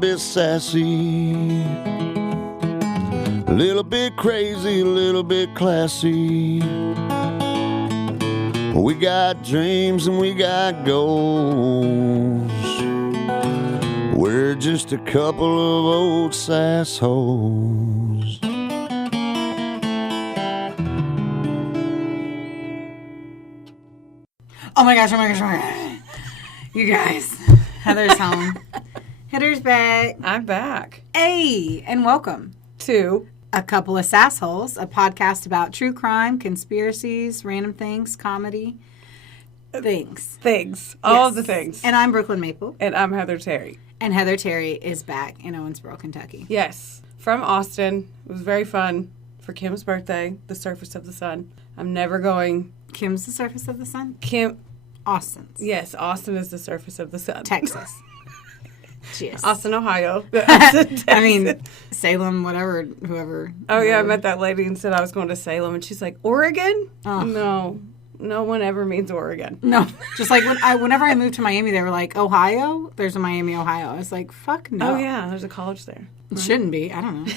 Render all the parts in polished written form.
bit sassy, a little bit crazy, a little bit classy. We got dreams and we got goals. We're just a couple of old sassholes. Oh my gosh, oh my gosh, oh my gosh. You guys, Heather's home. Heather's back. I'm back. Hey, and welcome to A Couple of Sassholes, a podcast about true crime, conspiracies, random things, comedy, things. All of the things. And I'm Brooklyn Maple. And I'm Heather Terry. And Heather Terry is back in Owensboro, Kentucky. Yes, from Austin. It was very fun for Kim's birthday, the surface of the sun. I'm never going. Kim's the surface of the sun? Austin's. Yes, Austin is the surface of the sun. Texas. Cheers. Austin, Ohio. I mean, Salem, whatever, whoever. Oh, yeah, I met that lady and said I was going to Salem, and she's like, Oregon? Oh. No one ever means Oregon. No. Just like whenever I moved to Miami, they were like, Ohio? There's a Miami, Ohio. I was like, fuck no. Oh, yeah, there's a college there. It shouldn't be. I don't know.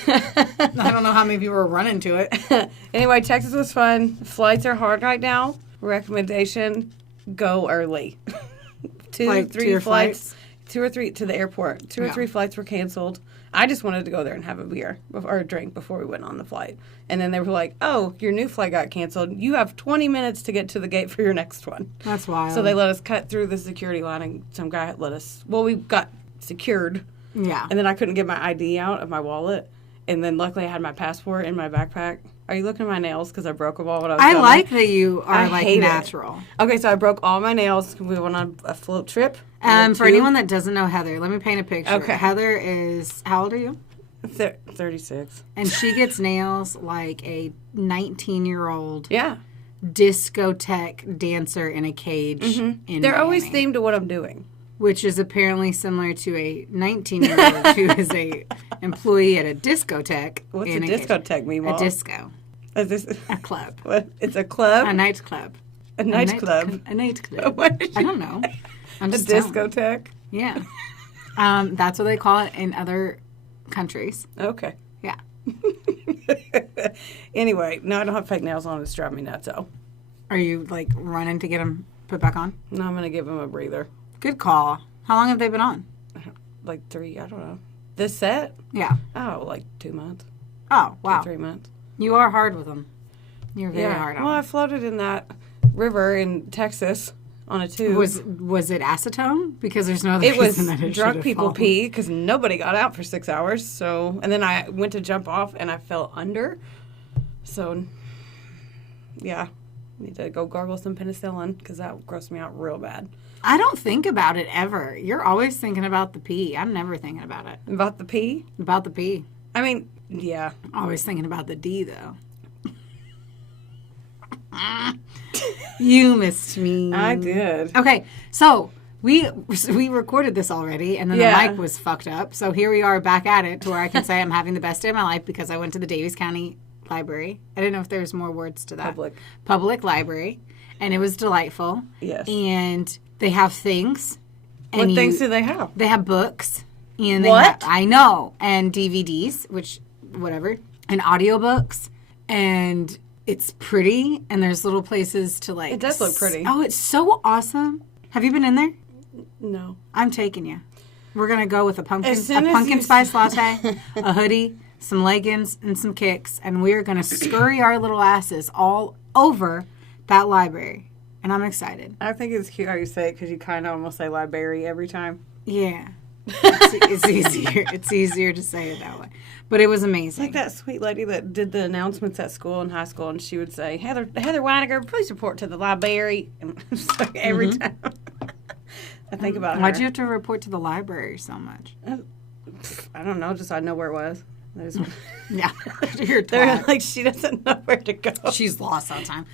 I don't know how many people were running to it. Anyway, Texas was fun. Flights are hard right now. Recommendation, go early. 2 or 3 flights. 2 or 3 to the airport. 2 or 3 flights were canceled. I just wanted to go there and have a beer or a drink before we went on the flight. And then they were like, oh, your new flight got canceled. You have 20 minutes to get to the gate for your next one. That's wild. So they let us cut through the security line, and some guy let us, we got secured. Yeah. And then I couldn't get my ID out of my wallet. And then luckily I had my passport in my backpack. Are you looking at my nails? Because I broke them all when I was I done. like that you are like natural. Okay, so I broke all my nails. We went on a float trip. For anyone that doesn't know Heather, let me paint a picture. Okay. Heather is, how old are you? 36. And she gets nails like a 19-year-old Yeah. discotheque dancer in a cage. Mm-hmm. They're always themed to what I'm doing. Which is apparently similar to a 19-year-old who is a employee at a discotheque. What's a discotheque mean, Mom? A disco. A club. What? It's a club? A nightclub. A nightclub? A nightclub. I don't know. I'm just a discotheque? Yeah. That's what they call it in other countries. Okay. Yeah. Anyway, no, I don't have fake nails on. It's driving me nuts, though. Are you, like, running to get them put back on? No, I'm going to give them a breather. Good call. How long have they been on? Like 3, I don't know. This set? Yeah. Oh, like 2 months. Oh, wow. 3 months. You are hard with them. You're very hard on them. Well, I floated in that river in Texas on a tube. Was it acetone? Because there's no other reason that it was drunk people pee because nobody got out for 6 hours. So, and then I went to jump off and I fell under. So, yeah. Need to go gargle some penicillin because that grossed me out real bad. I don't think about it ever. You're always thinking about the pee. I'm never thinking about it. About the pee? About the pee. I mean, yeah. Always thinking about the D, though. You missed me. I did. Okay, so we recorded this already, and then the mic was fucked up. So here we are back at it to where I can say I'm having the best day of my life because I went to the Daviess County Library. I didn't know if there's more words to that. Public library. And it was delightful. Yes. And they have things. What things do they have? They have books. And I know. And DVDs, which, whatever. And audiobooks. And it's pretty. And there's little places to like. It does look pretty. Oh, it's so awesome. Have you been in there? No. I'm taking you. We're going to go with a pumpkin spice latte, a hoodie, some leggings, and some kicks. And we're going to scurry our little asses all over that library. And I'm excited. I think it's cute how you say it because you kind of almost say library every time. Yeah. It's easier. It's easier to say it that way. But it was amazing. It's like that sweet lady that did the announcements at school in high school, and she would say, Heather Weininger, please report to the library. And so every time. I think about her. Why'd you have to report to the library so much? I don't know. Just so I know where it was. Yeah. They're like, she doesn't know where to go. She's lost all the time.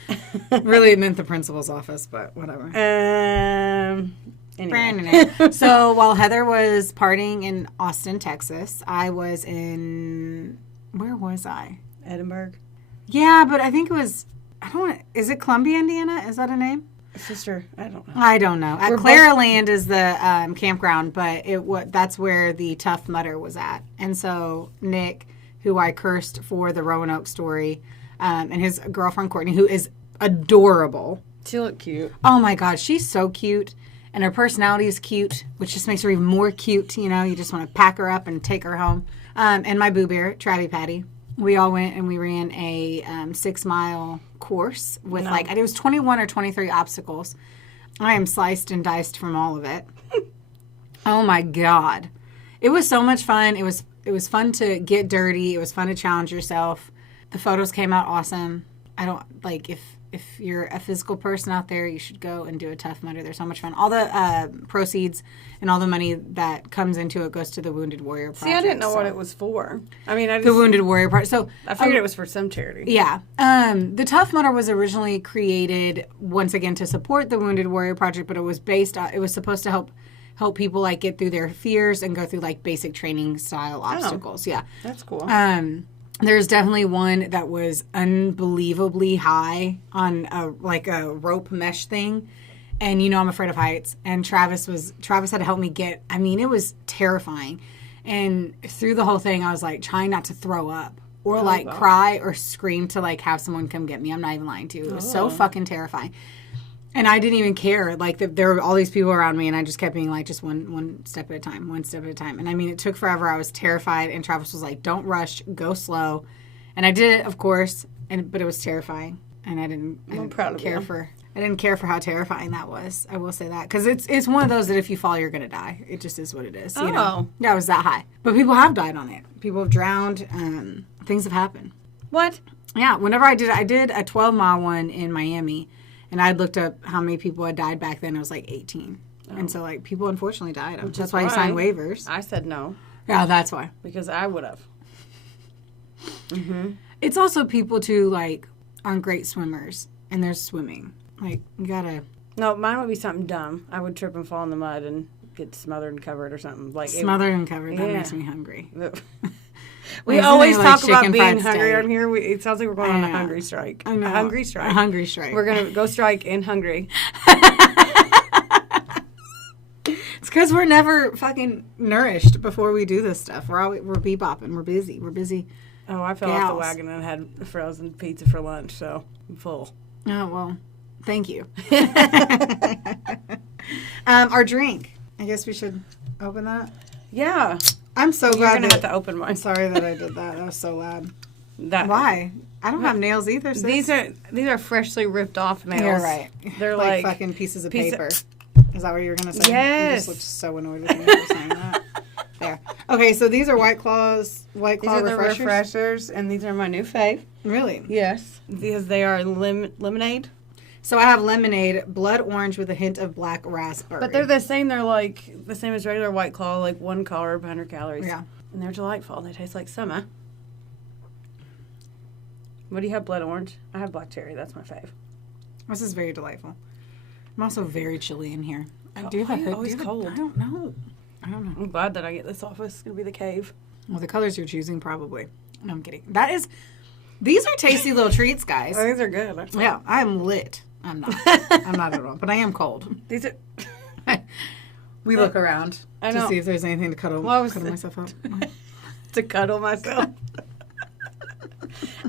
Really, it meant the principal's office, but whatever. Anyway. So while Heather was partying in Austin, Texas, I was in, where was I? Edinburgh. Yeah, but I think it was, is it Columbia, Indiana? Is that a name? Sister, I don't know. I don't know. At Claraland is the campground, but that's where the Tough Mudder was at. And so Nick, who I cursed for the Roanoke story, and his girlfriend Courtney, who is adorable. She looked cute. Oh my God, she's so cute. And her personality is cute, which just makes her even more cute. You know, you just want to pack her up and take her home. And my boo bear, Travie Patty. We all went and we ran a 6-mile course with it was 21 or 23 obstacles. I am sliced and diced from all of it. Oh my God. It was so much fun. It was fun to get dirty. It was fun to challenge yourself. The photos came out awesome. I don't if you're a physical person out there, you should go and do a Tough Mudder. They're so much fun. All the proceeds and all the money that comes into it goes to the Wounded Warrior Project. See, I didn't know what it was for. I mean, the Wounded Warrior Project. So I figured it was for some charity. Yeah. The Tough Mudder was originally created once again to support the Wounded Warrior Project, but it was it was supposed to help people like get through their fears and go through like basic training style obstacles. Yeah. That's cool. There's definitely one that was unbelievably high on a rope mesh thing. And I'm afraid of heights. And Travis had to help me it was terrifying. And through the whole thing, I was like trying not to throw up or cry or scream to like have someone come get me. I'm not even lying to you. It was so fucking terrifying. And I didn't even care. Like, there were all these people around me, and I just kept being like, just one step at a time, one step at a time. And, it took forever. I was terrified, and Travis was like, don't rush, go slow. And I did it, of course, but it was terrifying. And I didn't care for how terrifying that was. I will say that. Because it's one of those that if you fall, you're going to die. It just is what it is. You know? Yeah, it was that high. But people have died on it. People have drowned. Things have happened. What? Yeah, whenever I did a 12-mile one in Miami. And I looked up how many people had died back then. It was like 18. Oh. And so, people unfortunately died. That's why you sign waivers. I said no. Yeah, that's why. Because I would have. Mm-hmm. It's also people, too, aren't great swimmers. And they're swimming. You gotta... No, mine would be something dumb. I would trip and fall in the mud and get smothered and covered or something. Smothered and covered. That makes me hungry. We always talk about being hungry on here. It sounds like we're going on a hungry strike. I know. A hungry strike. A hungry strike. We're going to go strike in hungry. It's because we're never fucking nourished before we do this stuff. We're bebopping. We're busy. We're busy. Oh, I fell off the wagon and had frozen pizza for lunch, so I'm full. Oh, well, thank you. Our drink. I guess we should open that. Yeah. I'm so glad. You're going to have to open mine. I'm sorry that I did that. That was so loud. Why? I don't have nails either, sis. These are freshly ripped off nails. You're right. They're like fucking pieces of paper. Is that what you were going to say? Yes. You just looked so annoyed with me for saying that. There. Okay, so these are White Claw these are refreshers. The refreshers, and these are my new fave. Really? Yes. Because they are lemonade. So I have lemonade, blood orange with a hint of black raspberry. But they're the same. They're like the same as regular White Claw, like 1 carb, 100 calories. Yeah. And they're delightful. They taste like summer. What do you have, blood orange? I have black cherry. That's my fave. This is very delightful. I'm also very chilly in here. Do you have a hood? It's cold. I don't know. I'm glad that I get this office. It's going to be the cave. Well, the colors you're choosing, probably. No, I'm kidding. These are tasty little treats, guys. Oh, these are good. Actually. Yeah, I am lit. I'm not. I'm not at all. But I am cold. These are... We look around to see if there's anything to cuddle myself up. To cuddle myself.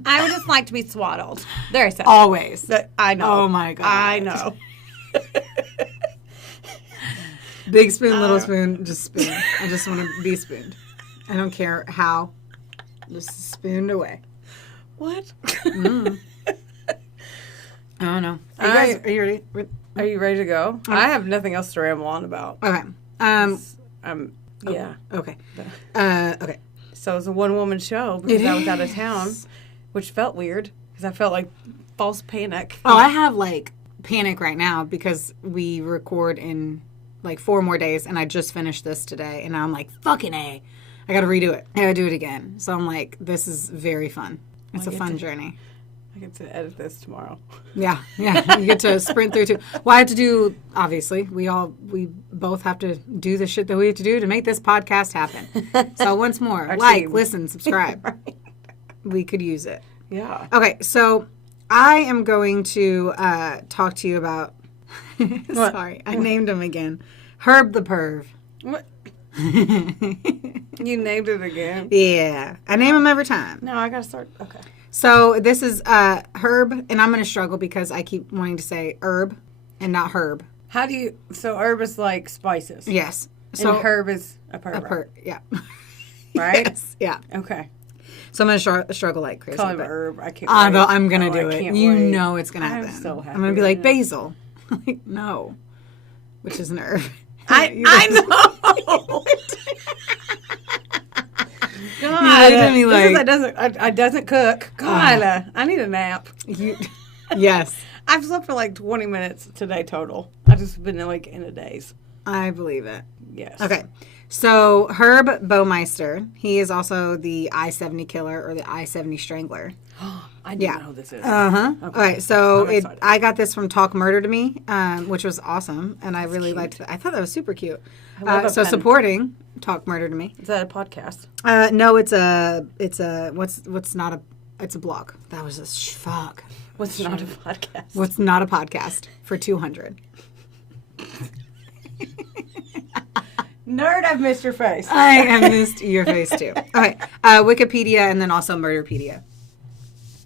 I would just like to be swaddled. There I said. Always. I know. Oh, my God. I know. Big spoon, little spoon, just spoon. I just want to be spooned. I don't care how. Just spooned away. What? I don't know. Are you ready? Are you ready to go? I have nothing else to ramble on about. Okay. Yeah. Okay. Okay. So it was a one-woman show because I was out of town, which felt weird because I felt like false panic. Oh, I have panic right now because we record in 4 more days and I just finished this today and now I'm like, fucking A. I got to redo it. I got to do it again. So I'm like, this is very fun. It's a fun journey. I get to edit this tomorrow. Yeah. You get to sprint through too. Well, I have to do, obviously, we both have to do the shit that we have to do to make this podcast happen. So once more, listen, subscribe. Right. We could use it. Yeah. Okay, so I am going to talk to you about Sorry, I named him again. Herb the Perv. What? You named it again? Yeah. I name him every time. No, I gotta start. Okay. So this is Herb, and I'm going to struggle because I keep wanting to say herb and not herb. How do you... So herb is like spices. Yes. So and herb is a pervert. Yeah. Right? Yes. Yeah. Okay. So I'm going to struggle like crazy. Call him herb. I can't wait. wait. I'm going to do I it. can't You wait. know it's going to happen. I'm so happy. I'm going to be like, basil. Like, no. Which is an herb. I know. God, I doesn't cook. God, I need a nap. Yes. I've slept for like 20 minutes today total. I've just been like in a daze. I believe it. Yes. Okay. So Herb Baumeister, he is also the I-70 killer or the I-70 strangler. I didn't know who this is. Uh-huh. Okay. All right. So I got this from Talk Murder to Me, which was awesome. And I really liked that. I thought that was super cute. So supporting Talk Murder to Me. Is that a podcast? No, it's a blog. That was a fuck. What's not a podcast? What's not a podcast for 200. Nerd, I've missed your face. I have missed your face too. Okay. Wikipedia and then also Murderpedia.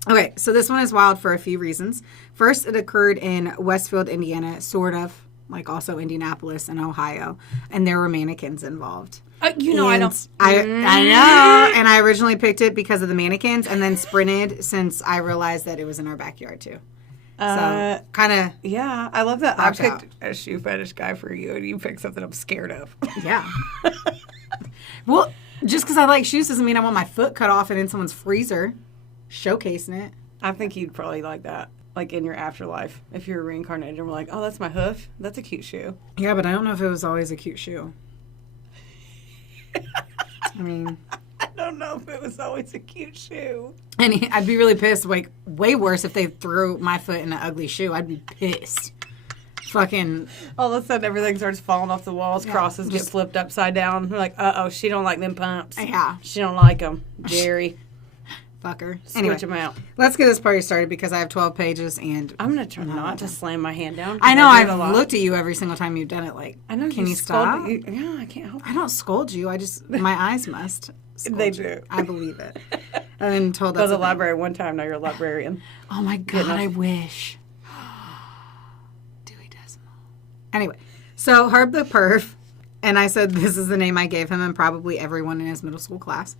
Okay, so this one is wild for a few reasons. First, it occurred in Westfield, Indiana, sort of, like also Indianapolis and Ohio, and there were mannequins involved. I don't. I know, and I originally picked it because of the mannequins, and then sprinted since I realized that it was in our backyard too. So kind of. Yeah, I love that. I picked a shoe fetish guy for you, and you picked something I'm scared of. Yeah. Well, just because I like shoes doesn't mean I want my foot cut off and in someone's freezer, showcasing it. I think you'd probably like that, like in your afterlife, if you're reincarnated and we're like, oh, that's my hoof. That's a cute shoe. Yeah, but I don't know if it was always a cute shoe. I mean, I don't know if it was always a cute shoe. And I'd be really pissed. Like, way worse if they threw my foot in an ugly shoe. I'd be pissed. Fucking. All of a sudden, everything starts falling off the walls. Crosses get flipped upside down. We're like, uh-oh, she don't like them pumps. Yeah. She don't like them. Jerry. Fucker. Switch them out. Let's get this party started because I have 12 pages and... I'm going to try not to slam my hand down. I know. I've looked at you every single time you've done it. Like, I know. Can you stop? Yeah, I can't help it. I don't scold you. I just... My eyes must. They do. I believe it. I've been told that. I was a library one time. Now you're a librarian. Oh, my God. I wish. Dewey Decimal. Anyway. So, Herb the Perv, and I said this is the name I gave him and probably everyone in his middle school class,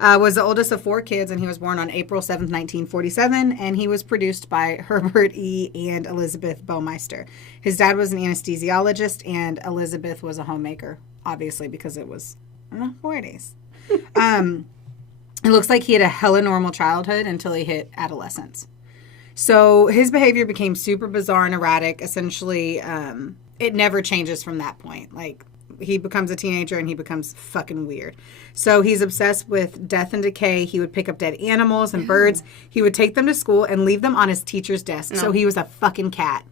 was the oldest of 4 kids, and he was born on April 7th, 1947, and he was produced by Herbert E. and Elizabeth Baumeister. His dad was an anesthesiologist, and Elizabeth was a homemaker, obviously, because it was in the 40s. It looks like he had a hella normal childhood until he hit adolescence. So his behavior became super bizarre and erratic. Essentially, it never changes from that point. Like, he becomes a teenager and he becomes fucking weird. So he's obsessed with death and decay. He would pick up dead animals and birds. He would take them to school and leave them on his teacher's desk. No. So he was a fucking cat.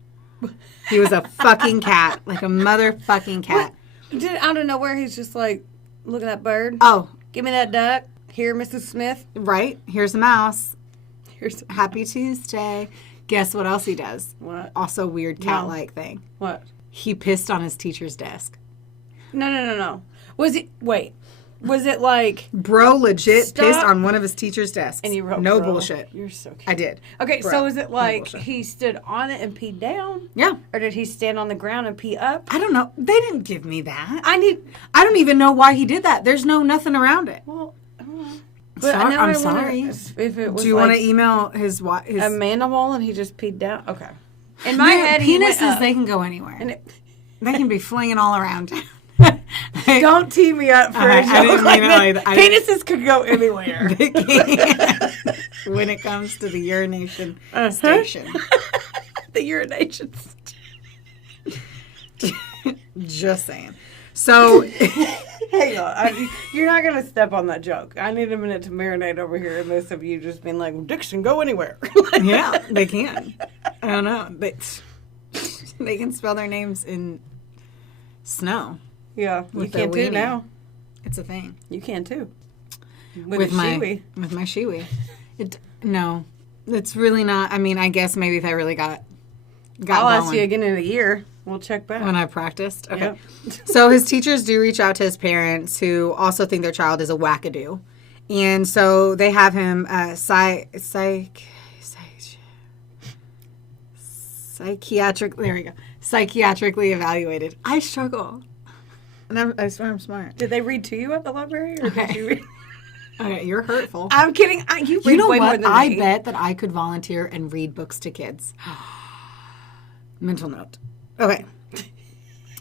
He was a fucking cat. Like a motherfucking cat. What? Out of nowhere, he's just like, look at that bird. Oh. Give me that duck. Here, Mrs. Smith. Right. Here's a mouse. Happy Tuesday. Guess what else he does? What? Also weird cat-like thing. What? He pissed on his teacher's desk. No. Was it like... Bro legit pissed on one of his teacher's desks. And you wrote no bro. bullshit. You're so cute. I did. Okay, bro. So is it like he stood on it and peed down? Yeah. Or did he stand on the ground and pee up? I don't know. They didn't give me that. I don't even know why he did that. There's nothing around it. Well, I don't know. But I'm sorry. If it was Do you want to email his a manimal and he just peed down? Okay. In my head, penises, they can go anywhere. They can be flinging all around. Don't tee me up for a joke like that. Penises could go anywhere. They can. When it comes to the urination station. The urination station. Just saying. So, hang on. You're not going to step on that joke. I need a minute to marinate over here in this of you just being like, Dixon, go anywhere. Yeah, they can. I don't know. They can spell their names in snow. Yeah, you can too now. It's a thing. You can too. With my shiwi. No, it's really not. I mean, I guess maybe if I really got I'll ask you again in a year. We'll check back. When I practiced? Okay. Yep. So his teachers do reach out to his parents who also think their child is a wackadoo. And so they have him psychiatrically evaluated. I struggle. And I swear I'm smart. Did they read to you at the library? Or did you read? Okay, you're hurtful. I'm kidding. You read know way what? more than I me. bet that I could volunteer and read books to kids. Mental note. Okay.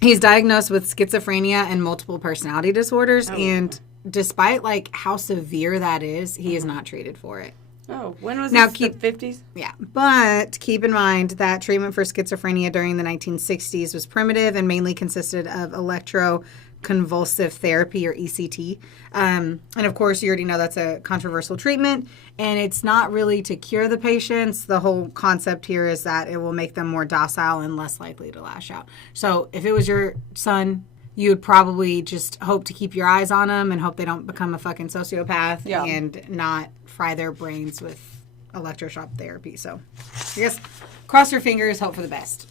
He's diagnosed with schizophrenia and multiple personality disorders, and despite like how severe that is, he is not treated for it. Oh, when was this? The 50s? Yeah, but keep in mind that treatment for schizophrenia during the 1960s was primitive and mainly consisted of electroconvulsive therapy, or ECT. And of course, you already know that's a controversial treatment, and it's not really to cure the patients. The whole concept here is that it will make them more docile and less likely to lash out. So if it was your son, you would probably just hope to keep your eyes on them and hope they don't become a fucking sociopath and not fry their brains with electroshock therapy. So I guess cross your fingers, hope for the best.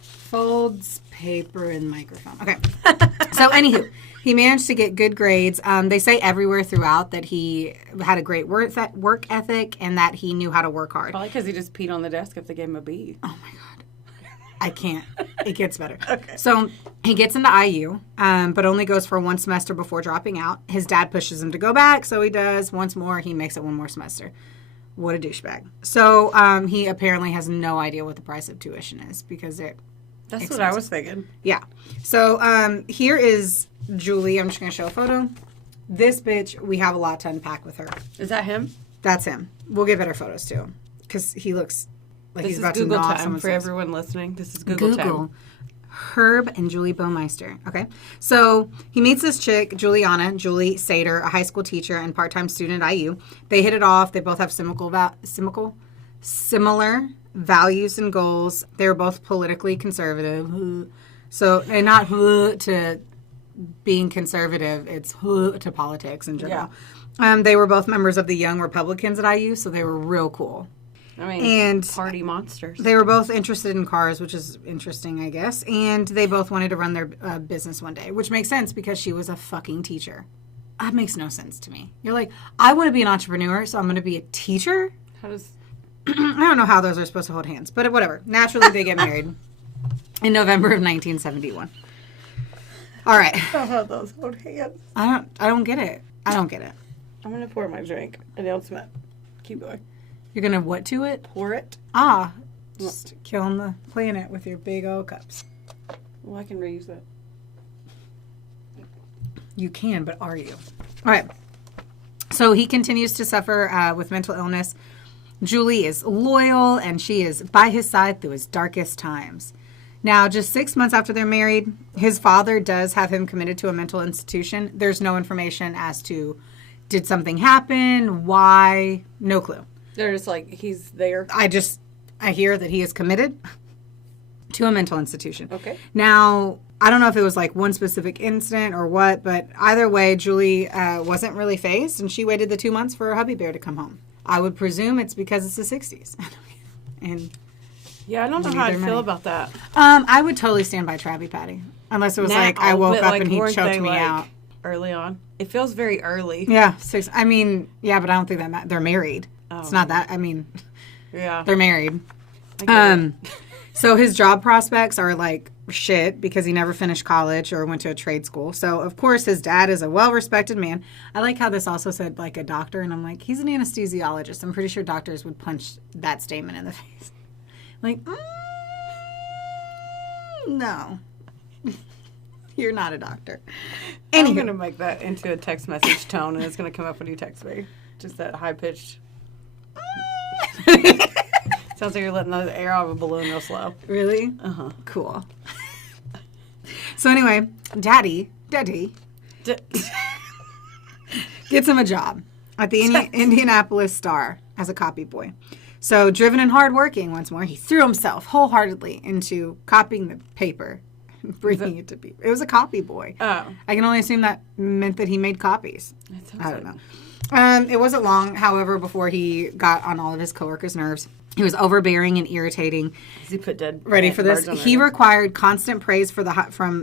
Folds paper and microphone. Okay. So anywho, he managed to get good grades. They say everywhere throughout that he had a great work ethic and that he knew how to work hard. Probably because he just peed on the desk if they gave him a B. Oh my God. I can't. It gets better. Okay. So he gets into IU, but only goes for one semester before dropping out. His dad pushes him to go back, so he does. Once more, he makes it one more semester. What a douchebag. So he apparently has no idea what the price of tuition is because they're That's expensive. what I was thinking. Yeah. So here is Julie. I'm just going to show a photo. This bitch, we have a lot to unpack with her. Is that him? That's him. We'll get better photos too because he looks like This he's is about Google to gnaw time someone's for face. everyone listening. This is Google time. Herb and Julie Baumeister. Okay. So he meets this chick, Julie Sater, a high school teacher and part-time student at IU. They hit it off. They both have similar values and goals. They were both politically conservative. So, and not to being conservative, it's to politics in general. Yeah. They were both members of the Young Republicans at IU, so they were real cool. I mean, And party monsters. they were both interested in cars, which is interesting, I guess. And they both wanted to run their business one day, which makes sense because she was a fucking teacher. That makes no sense to me. You're like, I want to be an entrepreneur, so I'm going to be a teacher? How does... I don't know how those are supposed to hold hands, but whatever. Naturally, they get married in November of 1971. All right. How those hold hands? I don't get it. I don't get it. I'm going to pour my drink. Announcement. Keep going. You're going to what to it? Pour it. Just killing the planet with your big old cups. Well, I can reuse that. You can, but are you? All right. So he continues to suffer with mental illness. Julie is loyal, and she is by his side through his darkest times. Now, just 6 months after they're married, his father does have him committed to a mental institution. There's no information as to did something happen, why, no clue. They're just like, he's there. I hear that he is committed to a mental institution. Okay. Now, I don't know if it was like one specific incident or what, but either way, Julie wasn't really fazed, and she waited the 2 months for her hubby bear to come home. I would presume it's because it's the 60s. And yeah, I don't know how I feel about that. I would totally stand by Travi Patty. Unless it was like I woke up and he choked me out. Early on. It feels very early. Yeah, I mean, yeah, but I don't think that they're married. Oh. It's not that. I mean, yeah, they're married. So his job prospects are like shit because he never finished college or went to a trade school. So of course his dad is a well-respected man. I like how this also said like a doctor, and I'm like, he's an anesthesiologist. I'm pretty sure doctors would punch that statement in the face. Like, no. You're not a doctor. I'm going to make that into a text message tone, and it's going to come up when you text me. Just that high-pitched. Sounds like you're letting the air out of a balloon real slow. Really? Uh-huh. Cool. So anyway, Daddy gets him a job at the Indianapolis Star as a copy boy. So driven and hardworking once more, he threw himself wholeheartedly into copying the paper. Bringing it to people. It was a copy boy. Oh. I can only assume that meant that he made copies. I don't know. It wasn't long, however, before he got on all of his coworkers' nerves. He was overbearing and irritating. He put dead. Ready for this? He required constant praise from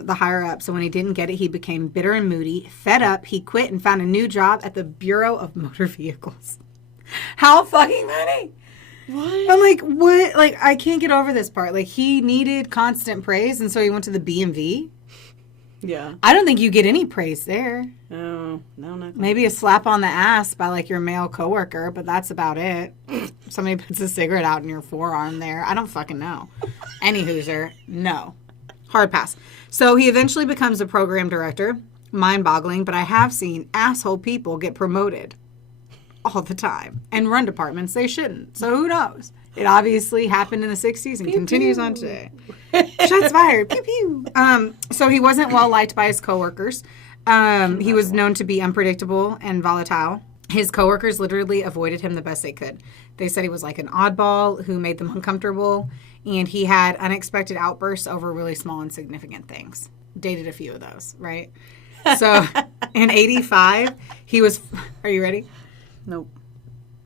the higher up. So when he didn't get it, he became bitter and moody. Fed up, he quit and found a new job at the Bureau of Motor Vehicles. How fucking funny! What? I'm like, what? Like, I can't get over this part. Like, he needed constant praise, and so he went to the BMV. Yeah. I don't think you get any praise there. Oh, no, not Maybe a slap on the ass by, like, your male coworker, but that's about it. Somebody puts a cigarette out in your forearm there. I don't fucking know. Any Hoosier, no. Hard pass. So he eventually becomes a program director. Mind-boggling, but I have seen asshole people get promoted all the time and run departments they shouldn't. So who knows? It obviously happened in the 60s and continues on today. Shots fired. Pew, pew. So he wasn't well liked by his coworkers. He was known to be unpredictable and volatile. His coworkers literally avoided him the best they could. They said he was like an oddball who made them uncomfortable, and he had unexpected outbursts over really small, insignificant things. Dated a few of those, right? So in 85, he was... Are you ready? Nope.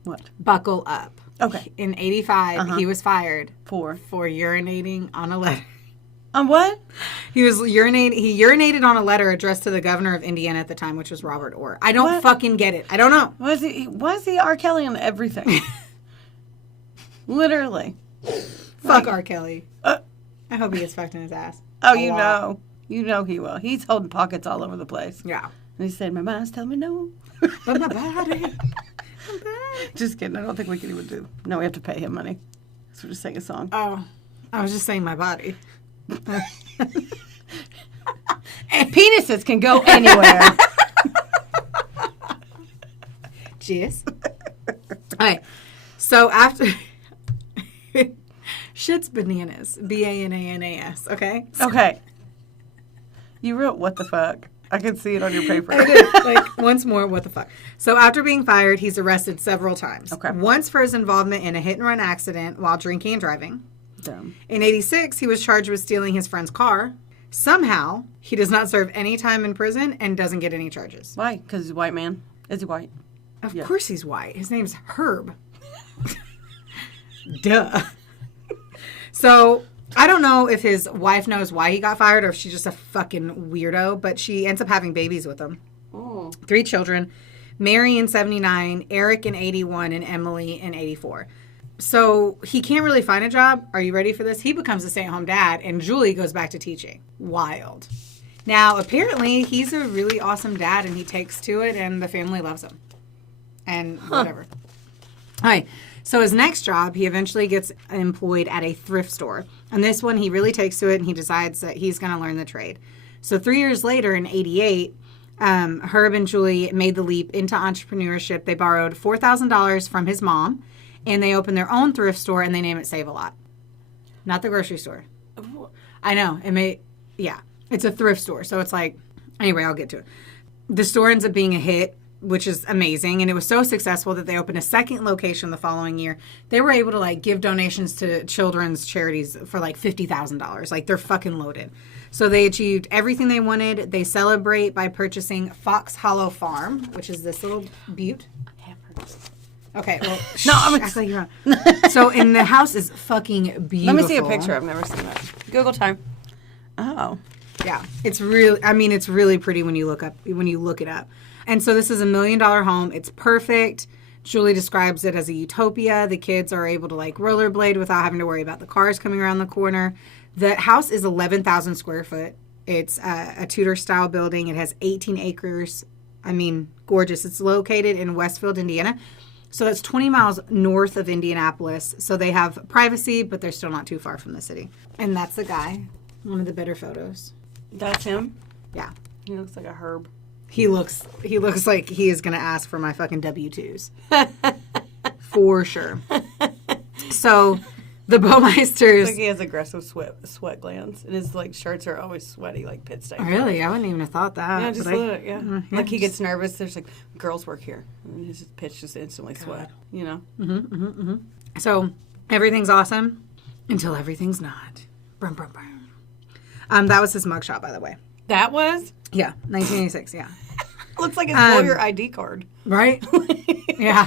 What? Buckle up. Okay. In 85, he was fired For urinating on a letter. On what? He urinated on a letter addressed to the governor of Indiana at the time, which was Robert Orr. I don't fucking get it. I don't know. Why is he R. Kelly on everything? Literally. Fuck R. Kelly. I hope he gets fucked in his ass. Oh, you know. You know he will. He's holding pockets all over the place. Yeah. And he said, my mind's telling me no. But my body. Just kidding. I don't think we can even do. No, we have to pay him money. So we're just sing a song. Oh, I was just saying my body. And penises can go anywhere. Cheers. All right. So after... Shit's bananas. BANANAS. Okay? Okay. You wrote what the fuck. I can see it on your paper. I did. Like, once more, what the fuck. So after being fired, he's arrested several times. Okay. Once for his involvement in a hit-and-run accident while drinking and driving. Dumb. In 86, he was charged with stealing his friend's car. Somehow, he does not serve any time in prison and doesn't get any charges. Why? Because he's a white man? Is he white? Of course he's white. His name's Herb. Duh. So... I don't know if his wife knows why he got fired or if she's just a fucking weirdo, but she ends up having babies with him. Oh. 3 children. Mary in 79, Eric in 81, and Emily in 84. So he can't really find a job. Are you ready for this? He becomes a stay-at-home dad, and Julie goes back to teaching. Wild. Now, apparently, he's a really awesome dad, and he takes to it, and the family loves him. And whatever. All right. So his next job, he eventually gets employed at a thrift store. And this one, he really takes to it, and he decides that he's going to learn the trade. So 3 years later, in 88, Herb and Julie made the leap into entrepreneurship. They borrowed $4,000 from his mom, and they opened their own thrift store, and they name it Save-A-Lot. Not the grocery store. I know. It's a thrift store. So it's like, anyway, I'll get to it. The store ends up being a hit, which is amazing. And it was so successful that they opened a second location the following year. They were able to, like, give donations to children's charities for, like, $50,000. Like, they're fucking loaded. So they achieved everything they wanted. They celebrate by purchasing Fox Hollow Farm, which is this little butte. Okay, well, no, I'm act like you're wrong. So, and the house is fucking beautiful. Let me see a picture. I've never seen that. Google time. Oh. Yeah, it's really pretty when you look it up. And so this is $1 million home. It's perfect. Julie describes it as a utopia. The kids are able to, like, rollerblade without having to worry about the cars coming around the corner. The house is 11,000 square foot. It's a Tudor-style building. It has 18 acres. I mean, gorgeous. It's located in Westfield, Indiana. So that's 20 miles north of Indianapolis. So they have privacy, but they're still not too far from the city. And that's the guy. One of the better photos. That's him? Yeah. He looks like a Herb. He looks like he is going to ask for my fucking W-2s. For sure. So, the Baumeisters... Like he has aggressive sweat glands. And his, like, shirts are always sweaty, like pit stains. Really? I wouldn't even have thought that. Yeah, just look, yeah. Yeah. Like, he gets nervous. There's, like, girls work here. And his pitch just instantly sweat, you know? So, everything's awesome until everything's not. Brum, brum, brum. That was his mugshot, by the way. That was? Yeah, 1986, yeah. Looks like his lawyer ID card. Right? Yeah.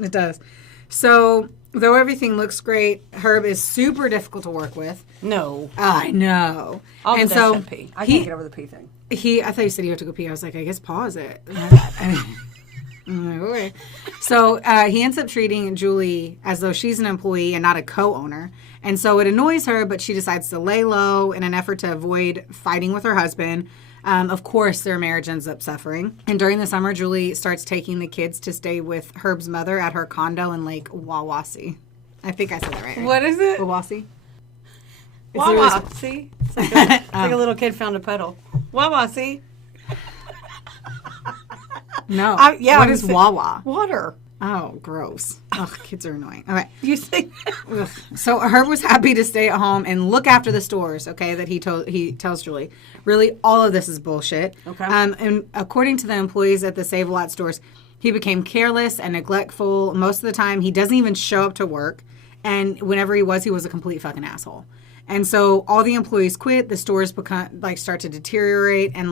It does. So, though everything looks great, Herb is super difficult to work with. No. I know. And so pee. I can't get over the pee thing. I thought you said you have to go pee. I was like, I guess pause it. Okay. So he ends up treating Julie as though she's an employee and not a co-owner. And so it annoys her, but she decides to lay low in an effort to avoid fighting with her husband. Of course, their marriage ends up suffering. And during the summer, Julie starts taking the kids to stay with Herb's mother at her condo in Lake Wawasee. I think I said that right. What is it? Wawasee? Wawasee. It's like a little kid found a pedal. Wawasee. No. What is Wawa? Water. Oh, gross. Ugh, kids are annoying. Okay. You think? So Herb was happy to stay at home and look after the stores, okay, that he tells Julie. Really, all of this is bullshit. Okay. And according to the employees at the Save-A-Lot stores, he became careless and neglectful. Most of the time, he doesn't even show up to work. And whenever he was a complete fucking asshole. And so all the employees quit. The stores start to deteriorate, and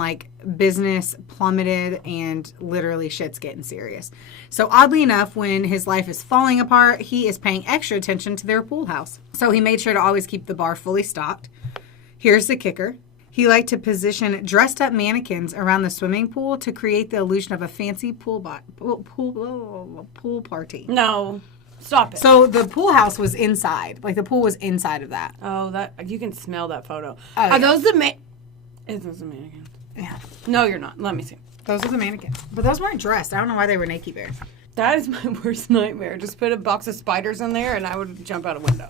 business plummeted, and literally shit's getting serious. So oddly enough, when his life is falling apart, he is paying extra attention to their pool house. So he made sure to always keep the bar fully stocked. Here's the kicker. He liked to position dressed up mannequins around the swimming pool to create the illusion of a fancy pool party. No. Stop it. So the pool house was inside. The pool was inside of that. Oh, that you can smell that photo. Are those the Is those the mannequins? Yeah. No, you're not. Let me see. Those are the mannequins. But those weren't dressed. I don't know why they were naked bears. That is my worst nightmare. Just put a box of spiders in there and I would jump out a window.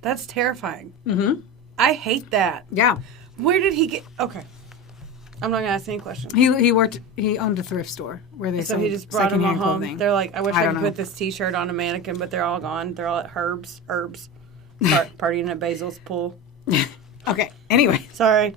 That's terrifying. Mm-hmm. I hate that. Yeah. Where did he get... Okay. I'm not going to ask any questions. He owned a thrift store where they sold he just brought them all home. clothing. They're like, I wish I could put this t-shirt on a mannequin, but they're all gone. They're all at Herb's. Partying at Basil's pool. Okay. Anyway. Sorry.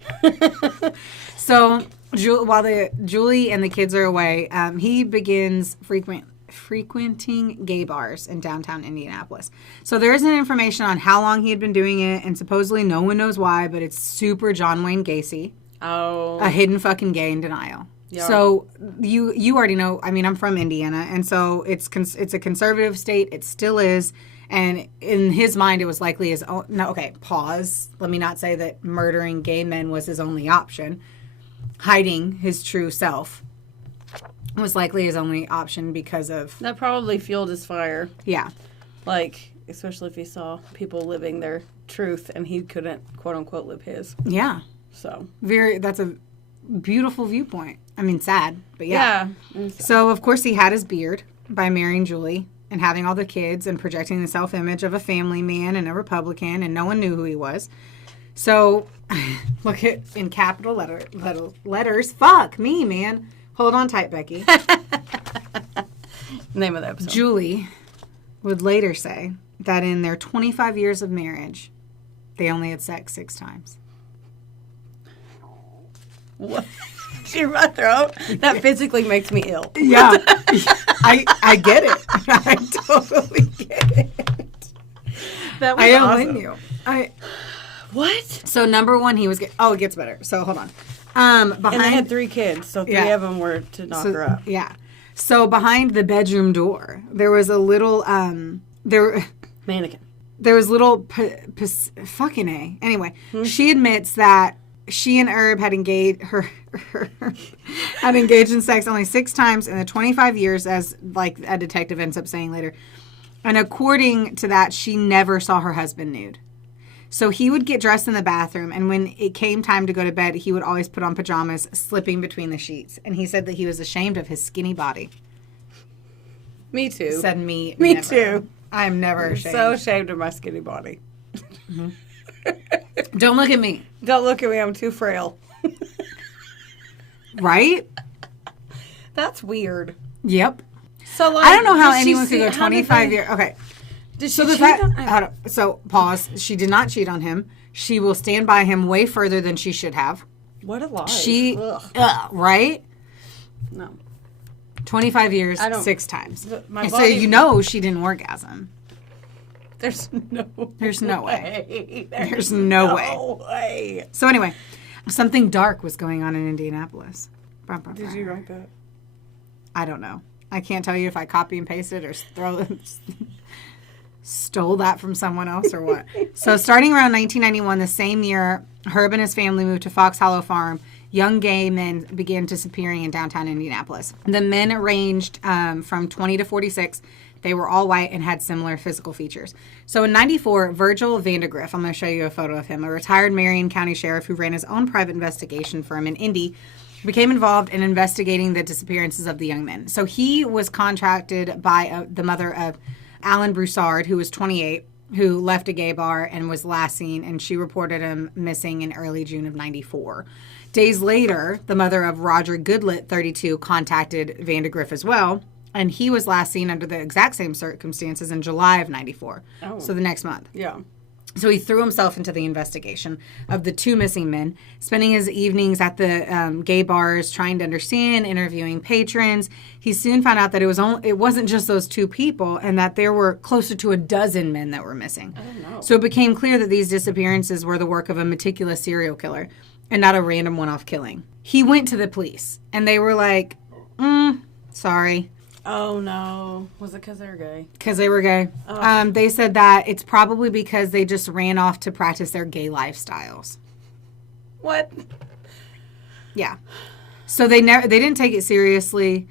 So while Julie and the kids are away, he begins frequenting gay bars in downtown Indianapolis. So there isn't information on how long he had been doing it, and supposedly no one knows why, but it's super John Wayne Gacy. Oh. A hidden fucking gay in denial. Yeah. So you already know, I mean, I'm from Indiana, and so it's a conservative state. It still is. And in his mind, it was likely his own... No, okay, pause. Let me not say that murdering gay men was his only option. Hiding his true self was likely his only option because of... That probably fueled his fire. Yeah. Especially if he saw people living their truth and he couldn't, quote-unquote, live his. Yeah. So. That's a beautiful viewpoint. I mean, sad, but yeah. Yeah. So, of course, he had his beard by marrying Julie and having all the kids and projecting the self-image of a family man and a Republican, and no one knew who he was. So, look at in capital letters. Fuck me, man. Hold on tight, Becky. Name of the episode. Julie would later say that in their 25 years of marriage, they only had sex 6 times. What? She my throat. That physically makes me ill. Yeah. I get it. I totally get it. That was I don't awesome. blame you. What? So number 1, he was... it gets better. So hold on. And they had 3 kids, so 3 of them were to knock her up. Yeah. So behind the bedroom door, there was a little... mannequin. There was little... fucking A. Anyway, she admits that she and Herb had engaged in sex only 6 times in the 25 years, as a detective ends up saying later. And according to that, she never saw her husband nude. So he would get dressed in the bathroom, and when it came time to go to bed, he would always put on pajamas, slipping between the sheets. And he said that he was ashamed of his skinny body. Me too. Said me. Me never. too. I'm never ashamed. So ashamed of my skinny body. Mm-hmm. Don't look at me. Don't look at me. I'm too frail. Right? That's weird. Yep. So I don't know how anyone could go 25 years. Okay. Did she cheat on So pause. She did not cheat on him. She will stand by him way further than she should have. What a lie. Right? No. 25 years, 6 times. So she didn't orgasm. There's no way. There's no way. So anyway, something dark was going on in Indianapolis. Did you write that? I don't know. I can't tell you if I copy and pasted or throw it. stole that from someone else or what? So starting around 1991, the same year, Herb and his family moved to Fox Hollow Farm. Young gay men began disappearing in downtown Indianapolis. The men ranged from 20 to 46. They were all white and had similar physical features. So in 94, Virgil Vandegrift, I'm going to show you a photo of him, a retired Marion County sheriff who ran his own private investigation firm in Indy, became involved in investigating the disappearances of the young men. So he was contracted by the mother of Alan Broussard, who was 28, who left a gay bar and was last seen, and she reported him missing in early June of 94. Days later, the mother of Roger Goodlet, 32, contacted Vandegrift as well, and he was last seen under the exact same circumstances in July of 94. Oh. So the next month. Yeah. So he threw himself into the investigation of the 2 missing men, spending his evenings at the gay bars trying to understand, interviewing patrons. He soon found out that it wasn't just those 2 people and that there were closer to a dozen men that were missing. I don't know. So it became clear that these disappearances were the work of a meticulous serial killer and not a random one-off killing. He went to the police and they were like, sorry. Oh, no. Was it because they were gay? Because they were gay. Oh. They said that it's probably because they just ran off to practice their gay lifestyles. What? Yeah. So they didn't take it seriously.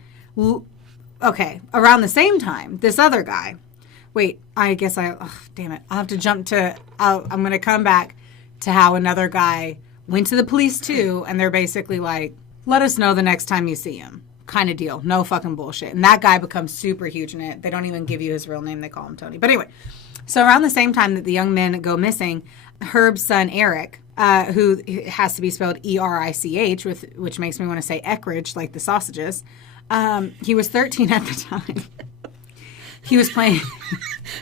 Okay. Around the same time, this other guy. Wait, I guess damn it. I'll have to jump to, I'm going to come back to how another guy went to the police too. And they're basically like, let us know the next time you see him. Kind of deal. No fucking bullshit. And that guy becomes super huge in it. They don't even give you his real name. They call him Tony. But anyway, so around the same time that the young men go missing, Herb's son, Eric, who has to be spelled E-R-I-C-H, which makes me want to say Eckridge, like the sausages, he was 13 at the time. He was playing...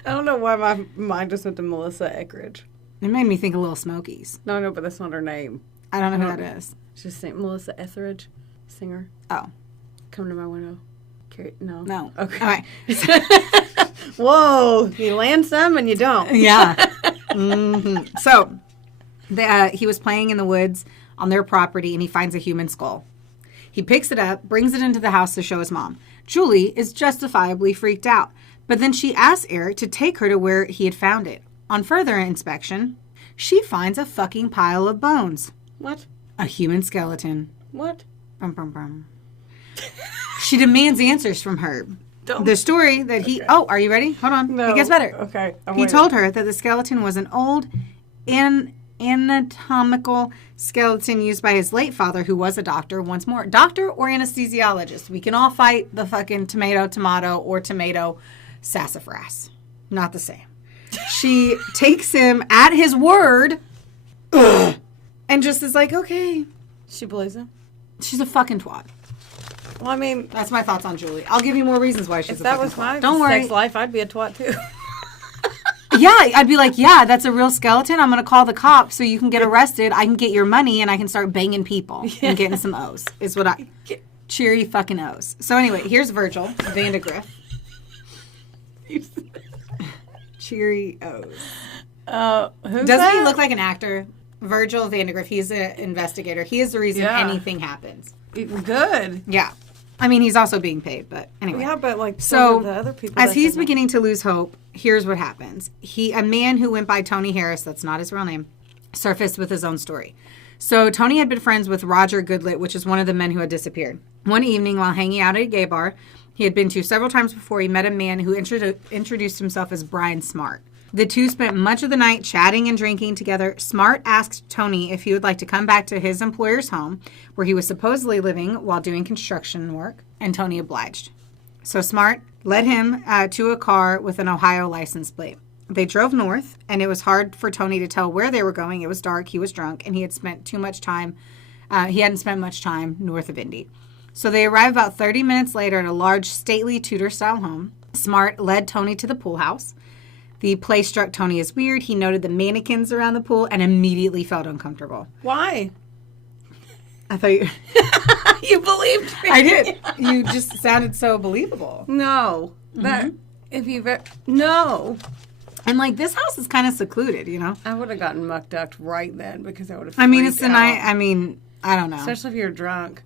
I don't know why my mind just went to Melissa Eckridge. It made me think of Little Smokies. No, but that's not her name. I don't know who that is. She's just Melissa Etheridge, singer. Oh. Come to my window. No. No. Okay. All right. Whoa. You land some and you don't. Yeah. Mm-hmm. So, he was playing in the woods on their property and he finds a human skull. He picks it up, brings it into the house to show his mom. Julie is justifiably freaked out, but then she asks Eric to take her to where he had found it. On further inspection, she finds a fucking pile of bones. What? A human skeleton. What? Brum, brum, brum. She demands answers from Herb. Don't. The story that he... Okay. Oh, are you ready? Hold on. No. It gets better. Okay. He told her that the skeleton was an old anatomical skeleton used by his late father, who was a doctor, once more. Doctor or anesthesiologist. We can all fight the fucking tomato, or tomato sassafras. Not the same. She takes him at his word and just is like, okay. She believes him? She's a fucking twat. Well, I mean... That's my thoughts on Julie. I'll give you more reasons why she's a fucking twat. If that was my Don't worry. sex life, I'd be a twat too. Yeah, I'd be like, yeah, that's a real skeleton. I'm going to call the cops so you can get arrested. I can get your money and I can start banging people and getting some O's. Is what I... Cheery fucking O's. So anyway, here's Virgil Vandegrift. Cheery O's. Doesn't he look like an actor? Virgil Vandegrift. He's an investigator. He is the reason anything happens. Good. Yeah. I mean, he's also being paid, but anyway. Yeah, but like so the other people. As he's beginning to lose hope, here's what happens. A man who went by Tony Harris, that's not his real name, surfaced with his own story. So Tony had been friends with Roger Goodlet, which is one of the men who had disappeared. One evening while hanging out at a gay bar he had been to several times before, he met a man who introduced himself as Brian Smart. The two spent much of the night chatting and drinking together. Smart asked Tony if he would like to come back to his employer's home, where he was supposedly living while doing construction work, and Tony obliged. So Smart led him to a car with an Ohio license plate. They drove north, and it was hard for Tony to tell where they were going. It was dark, he was drunk, and he hadn't spent much time north of Indy. So they arrived about 30 minutes later at a large, stately Tudor-style home. Smart led Tony to the pool house. The place struck Tony as weird. He noted the mannequins around the pool and immediately felt uncomfortable. Why? I thought you... You believed me. I did. You just sounded so believable. No. Mm-hmm. No. And like, this house is kind of secluded, you know? I would have gotten mucked up right then because I would have it's the night. I mean, I don't know. Especially if you're drunk.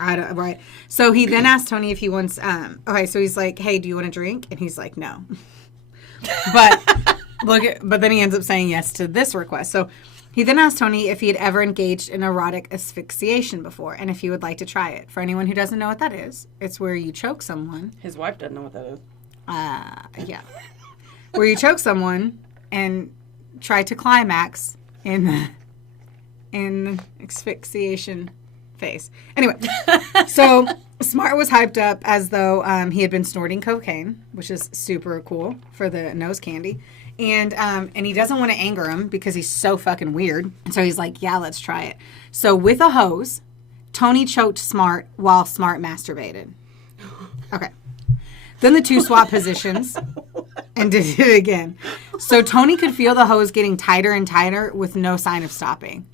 Right. So he then asked Tony if he wants, so he's like, hey, do you want a drink? And he's like, no. But then he ends up saying yes to this request. So he then asked Tony if he had ever engaged in erotic asphyxiation before and if he would like to try it. For anyone who doesn't know what that is, it's where you choke someone. His wife doesn't know what that is. Yeah. Where you choke someone and try to climax in asphyxiation phase. Anyway, so Smart was hyped up as though he had been snorting cocaine, which is super cool for the nose candy. And he doesn't want to anger him because he's so fucking weird. And so he's like, yeah, let's try it. So with a hose, Tony choked Smart while Smart masturbated. Okay. Then the two swapped positions and did it again. So Tony could feel the hose getting tighter and tighter with no sign of stopping.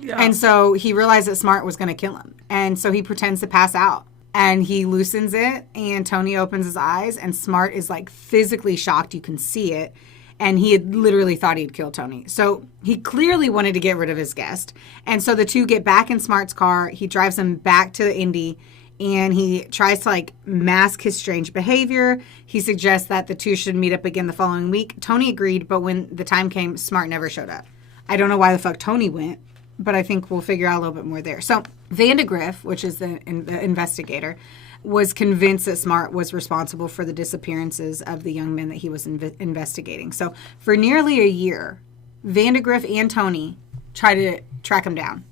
Yeah. And so he realized that Smart was going to kill him. And so he pretends to pass out. And he loosens it, and Tony opens his eyes, and Smart is, like, physically shocked. You can see it. And he had literally thought he'd killed Tony. So he clearly wanted to get rid of his guest. And so the two get back in Smart's car. He drives them back to the Indy. And he tries to, like, mask his strange behavior. He suggests that the two should meet up again the following week. Tony agreed, but when the time came, Smart never showed up. I don't know why the fuck Tony went, but I think we'll figure out a little bit more there. So Vandegrift, which is the investigator, was convinced that Smart was responsible for the disappearances of the young men that he was investigating. So for nearly a year, Vandegrift and Tony tried to track him down.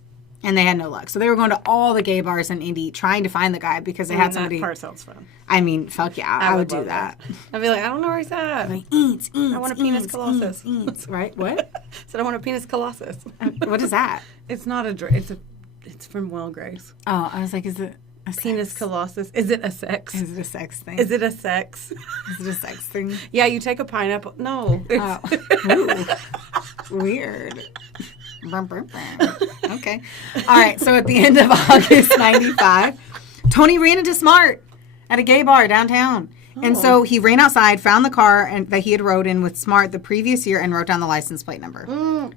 And they had no luck. So they were going to all the gay bars in Indy trying to find the guy because they had somebody. That part sounds fun. I mean, fuck yeah. I would do that. I'd be like, I don't know where he's at. Like, eats. I want a penis colossus. Right? What? Said I want a penis colossus. What is that? It's not a drink. It's from Will Grace. Oh, I was like, is it a penis sex? Colossus? Is it a sex? Is it a sex thing? Is it a sex? Is it a sex thing? Yeah, you take a pineapple. No. Oh. Ooh. Weird. Okay. All right. So at the end of August 95, Tony ran into Smart at a gay bar downtown. And so he ran outside, found the car that he had rode in with Smart the previous year, and wrote down the license plate number.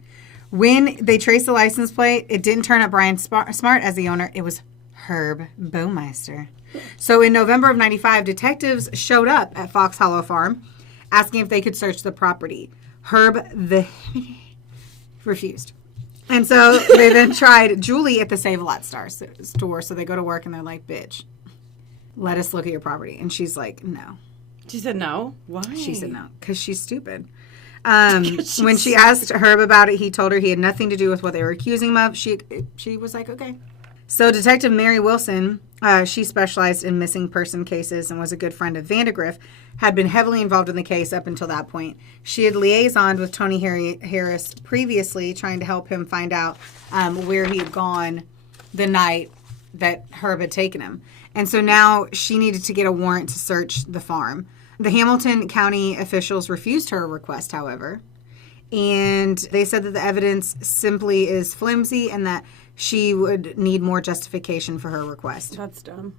When they traced the license plate, it didn't turn up Brian Smart as the owner. It was Herb Baumeister. So in November of 95, detectives showed up at Fox Hollow Farm asking if they could search the property. Herb refused. And so they then tried Julie at the Save-A-Lot store. So they go to work and they're like, bitch, let us look at your property. And she's like, no. She said no? Why? She said no, because she's stupid. When she asked Herb about it, he told her he had nothing to do with what they were accusing him of. She was like, okay. So Detective Mary Wilson, she specialized in missing person cases and was a good friend of Vandegrift, had been heavily involved in the case up until that point. She had liaisoned with Tony Harris previously, trying to help him find out where he had gone the night that Herb had taken him. And so now she needed to get a warrant to search the farm. The Hamilton County officials refused her request, however. And they said that the evidence simply is flimsy and that she would need more justification for her request. That's dumb.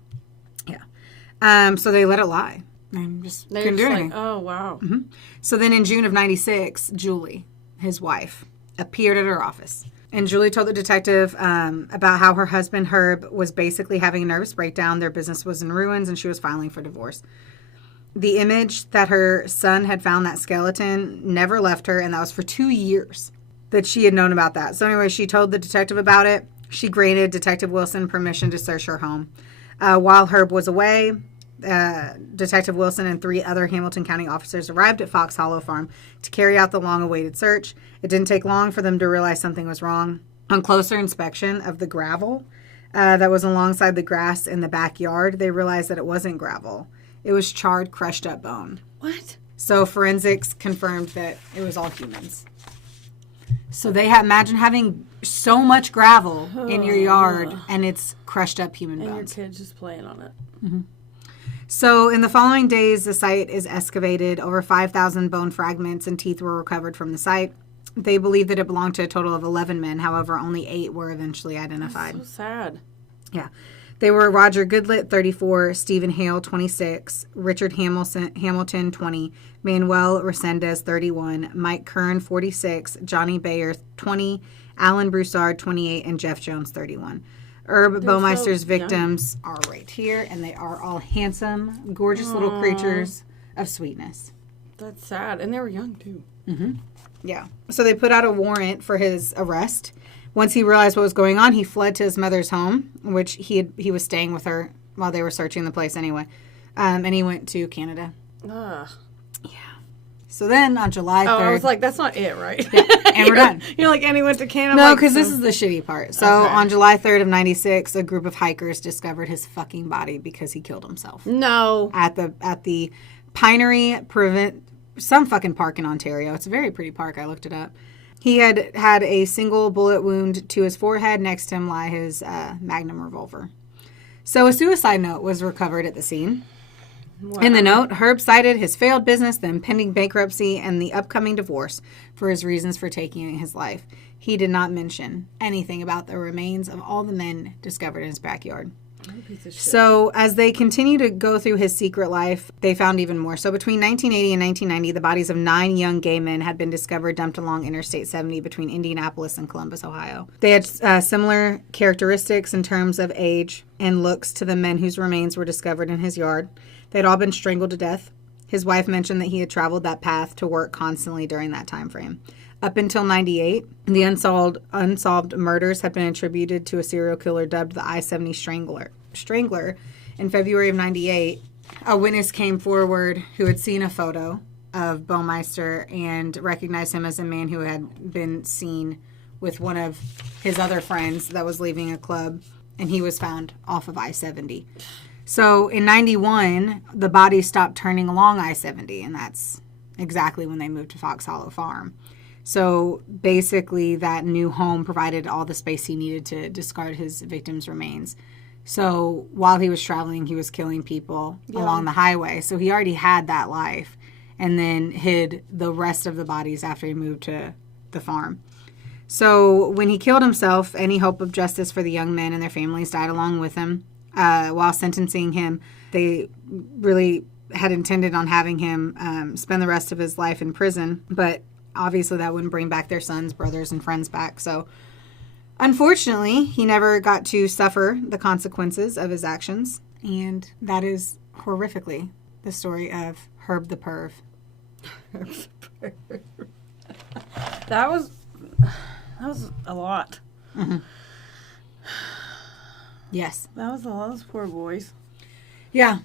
Yeah. So they let it lie. And just couldn't do anything. Oh, wow. Mm-hmm. So then in June of 96, Julie, his wife, appeared at her office. And Julie told the detective about how her husband, Herb, was basically having a nervous breakdown. Their business was in ruins and she was filing for divorce. The image that her son had found, that skeleton, never left her, and that was for 2 years that she had known about that. So anyway, she told the detective about it. She granted Detective Wilson permission to search her home. While Herb was away, Detective Wilson and 3 other Hamilton County officers arrived at Fox Hollow Farm to carry out the long-awaited search. It didn't take long for them to realize something was wrong. On closer inspection of the gravel that was alongside the grass in the backyard, they realized that it wasn't gravel. It was charred, crushed up bone. What? So forensics confirmed that it was all humans. So they imagine having so much gravel in your yard and it's crushed up human bones. And your kid's just playing on it. Mm-hmm. So in the following days, the site is excavated. Over 5,000 bone fragments and teeth were recovered from the site. They believe that it belonged to a total of 11 men. However, only 8 were eventually identified. That's so sad. Yeah. They were Roger Goodlett, 34, Stephen Hale, 26, Richard Hamilton, 20, Manuel Resendez, 31, Mike Kern, 46, Johnny Bayer, 20, Alan Broussard, 28, and Jeff Jones, 31. Herb Baumeister's victims are right here, and they are all handsome, gorgeous little creatures of sweetness. That's sad. And they were young, too. Mm-hmm. Yeah. So they put out a warrant for his arrest. Once he realized what was going on, he fled to his mother's home, which he was staying with her while they were searching the place anyway. And he went to Canada. Ugh. Yeah. So then on July 3rd... Oh, I was like, that's not it, right? Yeah, and we're done. You're like, and he went to Canada? No, because this is the shitty part. So Okay. on July 3rd of 96, a group of hikers discovered his fucking body because he killed himself. No. At the Pinery some fucking park in Ontario. It's a very pretty park. I looked it up. He had a single bullet wound to his forehead. Next to him lie his Magnum revolver. So a suicide note was recovered at the scene. Wow. In the note, Herb cited his failed business, the impending bankruptcy, and the upcoming divorce for his reasons for taking his life. He did not mention anything about the remains of all the men discovered in his backyard. So as they continue to go through his secret life, they found even more. So between 1980 and 1990, the bodies of 9 young gay men had been discovered dumped along Interstate 70 between Indianapolis and Columbus, Ohio. They had similar characteristics in terms of age and looks to the men whose remains were discovered in his yard. They had all been strangled to death. His wife mentioned that he had traveled that path to work constantly during that time frame. Up until 98, the unsolved murders had been attributed to a serial killer dubbed the I-70 Strangler. In February of 98, a witness came forward who had seen a photo of Baumeister and recognized him as a man who had been seen with one of his other friends that was leaving a club, and he was found off of I-70. So in 91, the bodies stopped turning along I-70, and that's exactly when they moved to Fox Hollow Farm. So basically that new home provided all the space he needed to discard his victims' remains. So while he was traveling, he was killing people along the highway. So he already had that life, and then hid the rest of the bodies after he moved to the farm. So when he killed himself, any hope of justice for the young men and their families died along with him. While sentencing him, they really had intended on having him spend the rest of his life in prison, but obviously that wouldn't bring back their sons, brothers, and friends back. So unfortunately, he never got to suffer the consequences of his actions, and that is horrifically the story of Herb the Perv. That was a lot. Mm-hmm. Yes. That was a lot. Those poor boys. Yeah.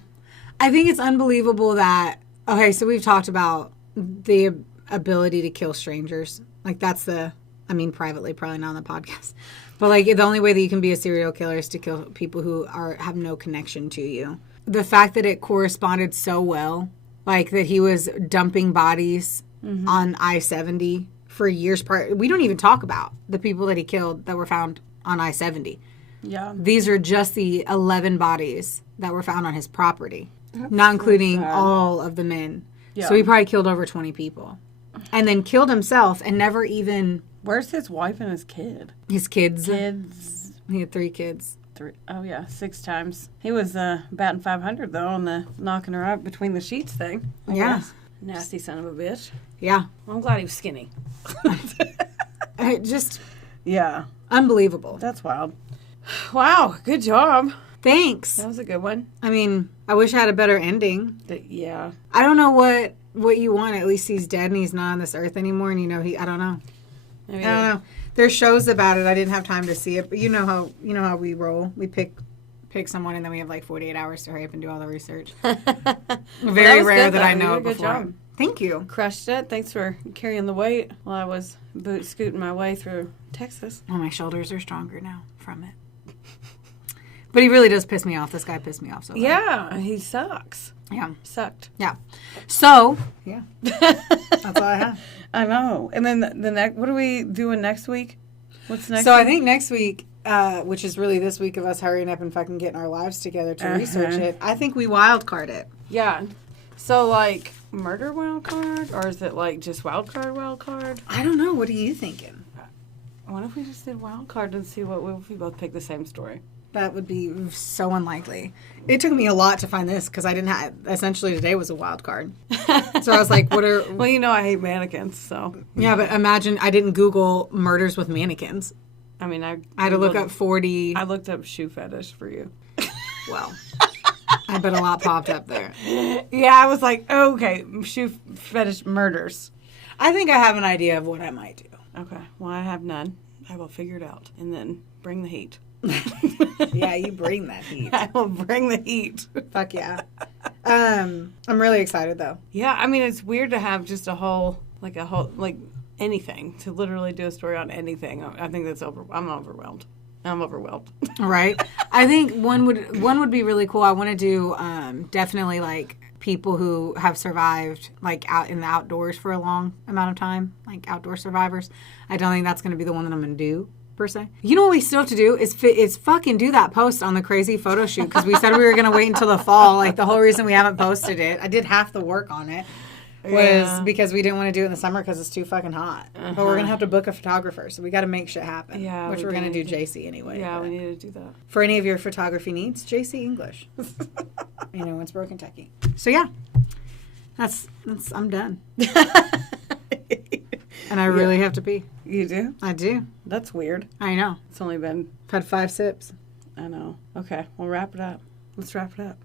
I think it's unbelievable that, okay, so we've talked about the ability to kill strangers. Like, that's privately, probably not on the podcast. But, like, the only way that you can be a serial killer is to kill people who have no connection to you. The fact that it corresponded so well, like, that he was dumping bodies on I-70 for years prior. We don't even talk about the people that he killed that were found on I-70. Yeah. These are just the 11 bodies that were found on his property, not including all of the men. Yeah. So he probably killed over 20 people. And then killed himself and never even... Where's his wife and his kid? His kids. He had 3 kids. 3. Oh, yeah, 6 times. He was batting 500, though, on the knocking her up between the sheets thing. Yeah. Nasty son of a bitch. Yeah. Well, I'm glad he was skinny. Yeah. Unbelievable. That's wild. Wow, good job. Thanks. That was a good one. I mean, I wish I had a better ending. Yeah. I don't know what you want. At least he's dead and he's not on this earth anymore. And I don't know. Maybe. I don't know. There's shows about it. I didn't have time to see it, but you know how we roll. We pick someone and then we have like 48 hours to hurry up and do all the research. Very rare that I know before. Good job. Thank you. Crushed it. Thanks for carrying the weight while I was scooting my way through Texas. Oh, my shoulders are stronger now from it. But he really does piss me off. This guy pissed me off so bad. Yeah, he sucks. Yeah. Sucked. Yeah. So, yeah. That's all I have. I know. And then the next, what are we doing next week? What's next So week? I think next week, which is really this week of us hurrying up and fucking getting our lives together to research it, I think we wild card it. Yeah. So, like, murder wild card? Or is it, like, just wild card? I don't know. What are you thinking? What if we just did wild card and see if we both pick the same story? That would be so unlikely. It took me a lot to find this because I didn't have... Essentially, today was a wild card. So I was like, what are... Well, you know I hate mannequins, so... Yeah, but imagine I didn't Google murders with mannequins. I mean, I had to look up 40... I looked up shoe fetish for you. Well... I bet a lot popped up there. Yeah, I was like, okay, shoe fetish murders. I think I have an idea of what I might do. Okay, well, I have none. I will figure it out and then bring the heat. Yeah, you bring that heat. I will bring the heat. Fuck yeah. I'm really excited though. Yeah, I mean, it's weird to have just a whole anything, to literally do a story on anything. I think that's I'm overwhelmed. Right? I think one would be really cool. I want to do definitely like people who have survived like out in the outdoors for a long amount of time, like outdoor survivors. I don't think that's going to be the one that I'm going to do per se. You know what we still have to do is fucking do that post on the crazy photo shoot, because we said we were going to wait until the fall. Like the whole reason we haven't posted it, I did half the work on it, was because we didn't want to do it in the summer because it's too fucking hot. But we're going to have to book a photographer, so we got to make shit happen. Yeah, which we're going to do JC anyway. Yeah, we need to do that. For any of your photography needs, JC English. You know, Winsboro, Kentucky. So yeah, that's I'm done. And I really have to pee. You do? I do. That's weird. I know. It's only been... I've had 5 sips. I know. Okay, we'll wrap it up. Let's wrap it up.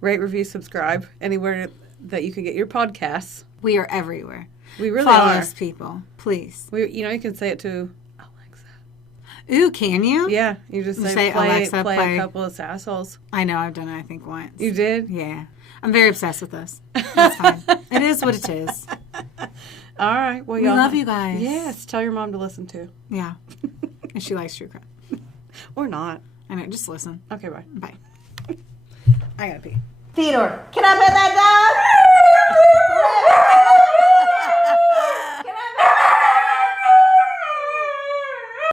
Rate, review, subscribe. Anywhere that you can get your podcasts. We are everywhere. We really Follow are. us, people. Please. You can say it to Alexa. Ooh, can you? Yeah. You just say Alexa, play a couple of Sassholes. I know. I've done it, I think, once. You did? Yeah. I'm very obsessed with this. That's fine. It is what it is. All right. Well, we love you guys. Yes. Tell your mom to listen to. Yeah. And she likes true crime. Or not. I know. Just listen. Okay, bye. Bye. I gotta pee. Theodore, can I pet that dog?